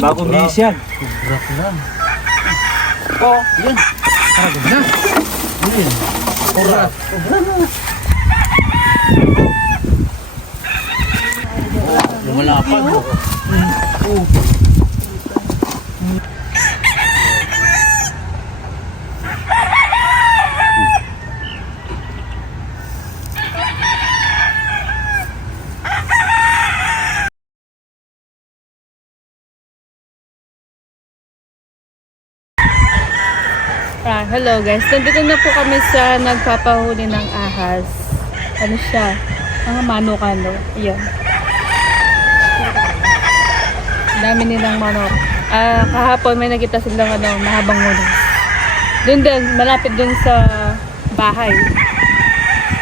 Bagong bihis yan. Sobrat lang. Oo, yan. Pagod na. Yan. Sobra. Sobra na. Lumalapad. Oo. Ah, hello guys. Nandito na po kami sa nagpapahuli ng ahas. Ano siya? Mga mano-kano. Ayan. Dami nilang manok. Ah, kahapon may nakita silang ano, mahabang huli. Doon din, malapit doon sa bahay.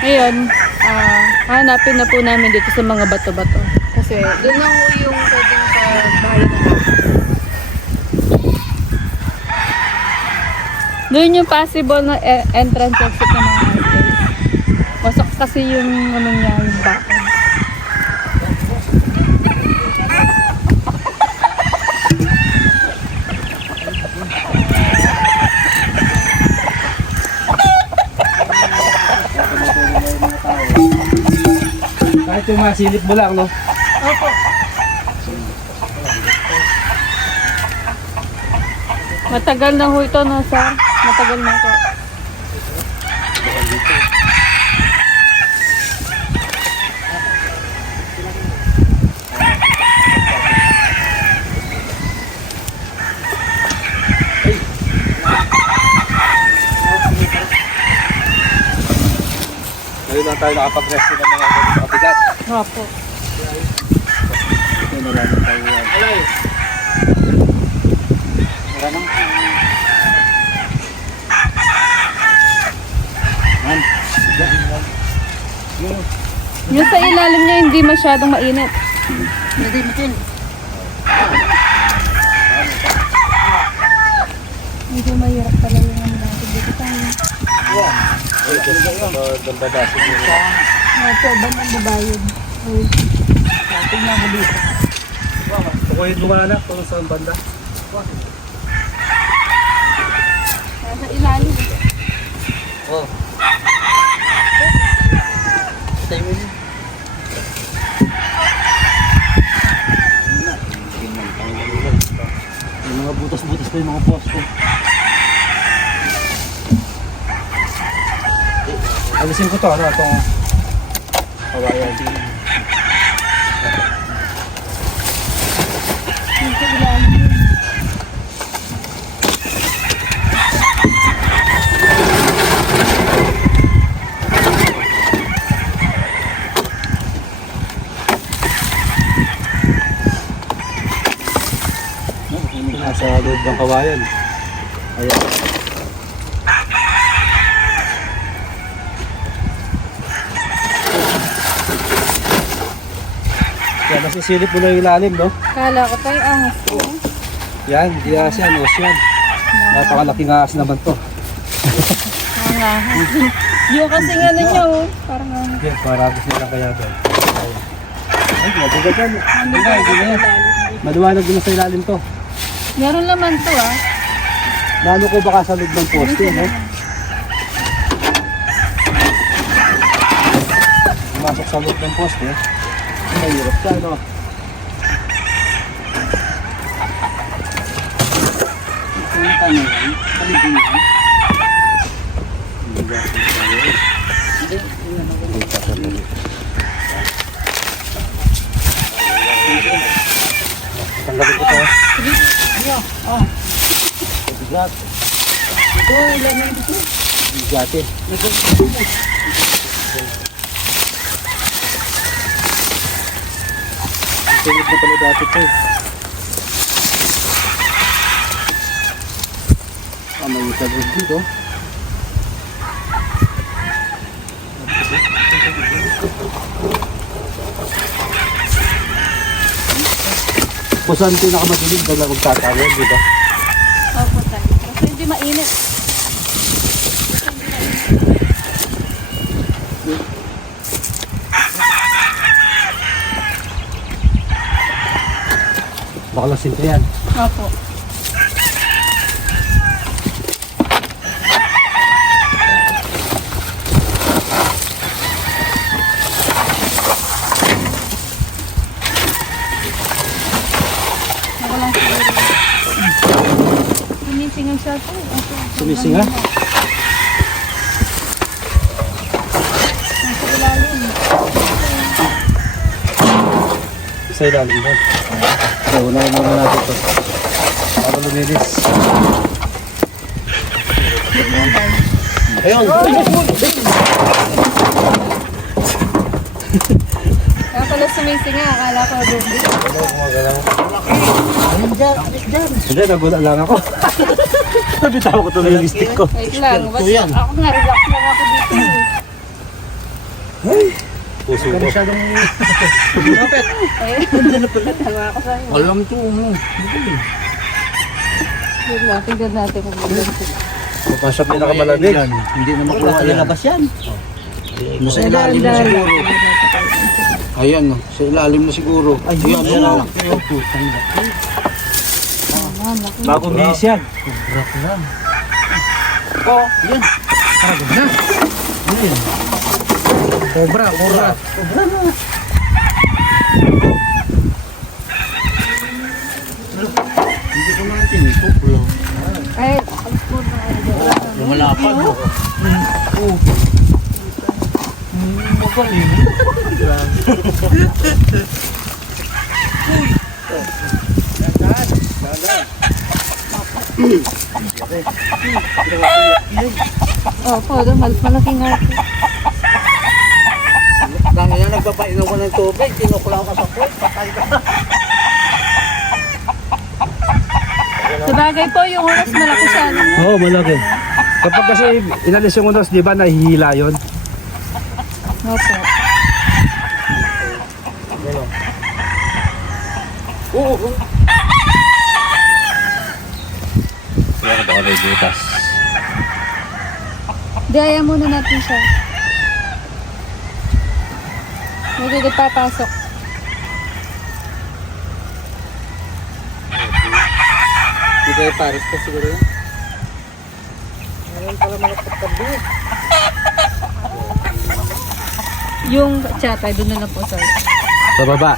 Ngayon, ah, hanapin na po namin dito sa mga bato-bato. Kasi doon na po yung pwedeng sa bahay ng Doon yung possible na e- entrance exit ng mga. Wasak kasi yung ano niya, yung bakod. Kahit yung masilip mo lang, no? Opo. Matagal na ho ito, no, sir? Matagal na ito. Ngayon lang tayo nakapag-rest ng mga kabigat. Opo. Ito na lang tayo. Alay! Mura nang. Man. Yung Yung sa ilalim niya, hindi masyadong mainit. Hindi, Mikin. Medyo mahirap pala yung ano natin dito tayo. Yan. Ay, ganda yun. Ganda-dasin yun. Opo, ba ang babayad? Uy. Tingnan mo dito. Ito ko yung lumanak kung saan banda. Nasa ilalim. Oh. Tayo mo yun. Yung mga butas-butas pa yung mga posto. Alisin ko to, ano, itong. Nasa ilalim yun. Nasa loob ng kawayan. Ayan. Kaya nasisilip mo na yung ilalim, no? Kala ko tayo angas ko. Yan, di ahas yan, os yan. Napakalaking ahas naman to. Mga ahas. Yung kasi nga na niya oh. Parang ahas. Yan, marami sila kaya doon. Ay, mabigat yan. Na, na yan. Maliwanag din na sa ilalim to. Meron naman to ah. Lalo ko baka sa loob ng poste, no? Pumasok sa loob ng poste. Mahirap ka, no? Ang tanong yan, kaligin yan. Tanggalin ko to. Ah. Bigat. Ito, ilan na ito? Bigat eh. Tingit na pala dati ito eh. Ah, may isagod dito. Kung saan pinakamadilim, doon lang magtatagal, di ba? Opo tayo. Kasi hindi mainit. Baka lasin ko yan. Opo. Wala siguro. Sumising ang cellphone. Opo. Sumising ha? Nasa ilalim. Sa ilalim doon. So, unahin muna natin ito. Para luminis. Ayun! Kaya pala sumising nga. Akala ko dyan! Hindi, nagula lang ako. Nabitaw ko na yung stick ko. Wait lang. Basta ako nga, relax lang ako dito. Puso ko. Masyadong... Eh, tama ako sa'yo. Alam to, ano. Wait lang, tingnan natin kung. Papasok nila ka malamig. Hindi na makuha yan. yan. Nasa ilalim na siguro. Ayan, sa ilalim na siguro. Ayan, ayan. ayan. Bago bihis yan. Sobra ko lang. Oo, yan. Karagod na. Ayan. Cobra, cobra. Hindi ko natin ito. Ay, ang spoon na ano. Lumalapad. Oo. Magaling. Opo, doon, mal malaking nga. Dahil na nagpapainom ko ng tubig, tinuklaw ka sa pot, patay ka. Sabagay po, yung oras malaki siya. Oo, malaki. Kapag kasi inalis yung unos, di ba, nahihila yun? Opo. Oo. oo. Kaya ka may butas. Daya muna natin siya. Hindi nagpapasok. Hindi kayo pares ka siguro yun? Yung chatay, doon na lang po, sir. Sa baba.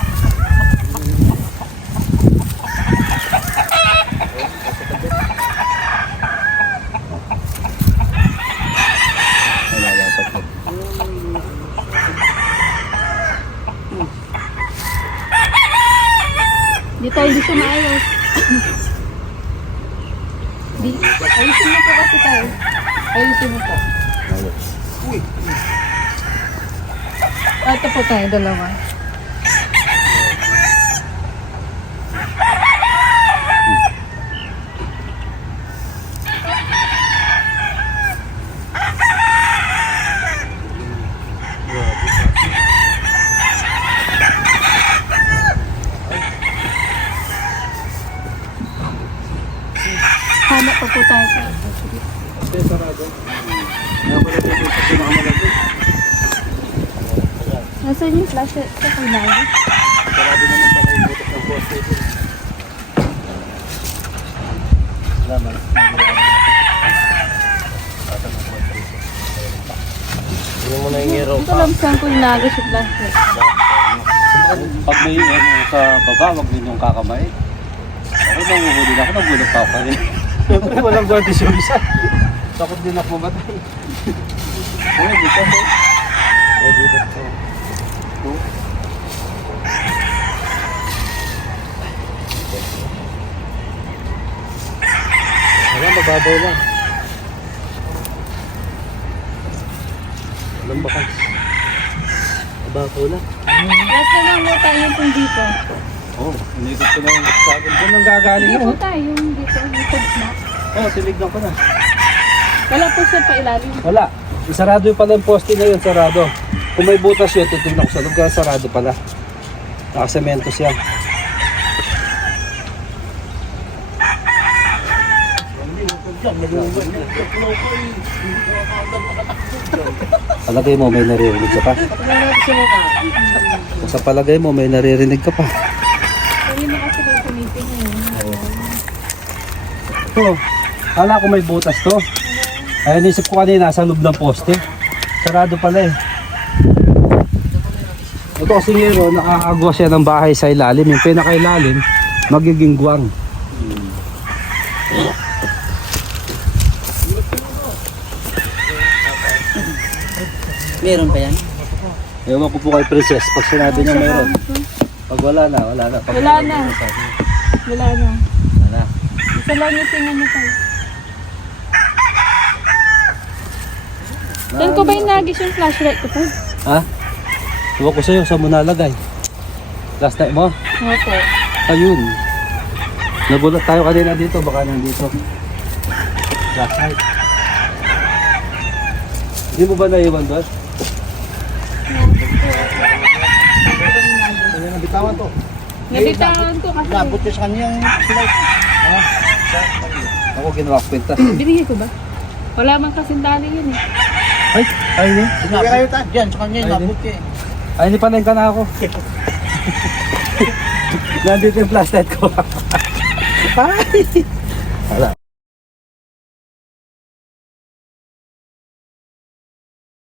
Di tayo, hindi siya maayos. di, ayusin mo po kasi tayo. Ayusin mo po. Ito po tayo, dalawa. Hanap pa po tayo. sir. Nasaan yung flash? Sa kailangan? Hindi mo na yung hero Hindi ko alam saan ko inagas yung flash. Pag may ano sa baba, wag ninyong kakamay. Pero nanguhuli na ako, nagulat pa ako eh. Siyempre, walang guardies yung isa. Takot din ako mamatay. Ano, dito ako. Eh, dito ko. Wala, mababaw lang. Walang bakas. Mababaw lang. Last na lang mo tayo yung dito. Oo, oh, inikot ko na yung sa akin. Doon ang gagaling Hindi mo. po tayo yung dito. Likod na. Oo, oh, tinignan ko na. Wala po siya pa ilalim. Wala. Sarado yung pala yung poste na yun, sarado. Kung may butas yun, titignan ko sa lugar, sarado pala. Nakasemento siya. Palagay mo may naririnig ka pa. Kung sa palagay mo may naririnig ka pa. Kanina kasi may sumising. to. Kala ko may butas to. Ay, nisip ko kanina nasa loob ng poste. Sarado pala eh. Ngayon, nakakagawa siya ng bahay sa ilalim. Yung pinakailalim, magiging guwang. Meron pa yan? Ewan ko po kay Princess, pag sinabi niya mayroon. Pag wala na, wala na. Pag Wala na. Wala na. Wala. Isa lang yung tingin mo tayo. Doon ko ba yung nagis yung flashlight ko po? Ha? Ewan ko sa'yo, saan mo nalagay? Last night mo? Opo. Ayun. Nagulat tayo kanina dito, baka nandito. Last night. Hindi mo ba naiwan doon? Kaya nabitawan to. Nabitawan ko kasi. Labot ko sa kanyang slide. Ako ginawa ko kwenta. Binigay ko ba? Wala man kasing dali yun eh. Ay, ay ni. Kaya kayo ta, dyan sa kanya, Ay, labot ka eh. Ay, ni panay ka na ako. Nandito yung flashlight ko. ay! Wala.